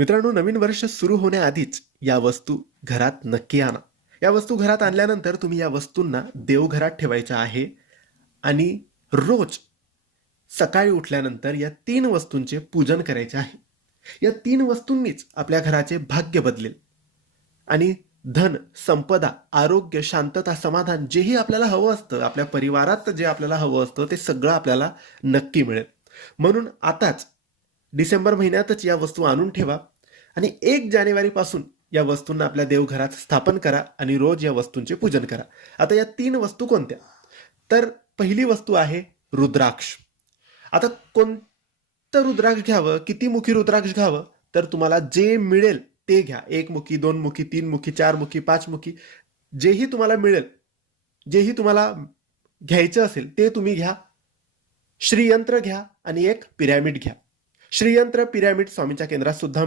मित्रांनो, नवीन वर्ष सुरू होण्याआधीच या वस्तू घरात नक्की आणा. या वस्तू घरात आणल्यानंतर तुम्ही या वस्तूंना देवघरात ठेवायच्या आहे आणि रोज सकाळी उठल्यानंतर या 3 वस्तूंचे पूजन करायचे आहे. या 3 वस्तूंनीच आपल्या घराचे भाग्य बदलेल आणि धन, संपदा, आरोग्य, शांतता, समाधान जेही आपल्याला हवं असतं, आपल्या परिवारात जे आपल्याला हवं असतं ते सगळं आपल्याला नक्की मिळेल. म्हणून आताच डिसेंबर महिन्यातच या वस्तू आणून ठेवा आणि 1 जानेवारीपासून या वस्तूंना आपल्या देवघरात स्थापन करा आणि रोज या वस्तूंचे पूजन करा. आता या 3 वस्तू कोणत्या? तर पहिली वस्तू आहे रुद्राक्ष. आता कोणतं रुद्राक्ष घ्यावं, किती मुखी रुद्राक्ष घ्यावं, तर तुम्हाला जे मिळेल ते घ्या. 1 मुखी, 2 मुखी, 3 मुखी, 4 मुखी, 5 मुखी, जेही तुम्हाला मिळेल, जेही तुम्हाला घ्यायचं असेल ते तुम्ही घ्या. श्रीयंत्र घ्या आणि एक पिरॅमिड घ्या. श्रीयंत्र, पिरॅमिड स्वामींच्या केंद्रात सुद्धा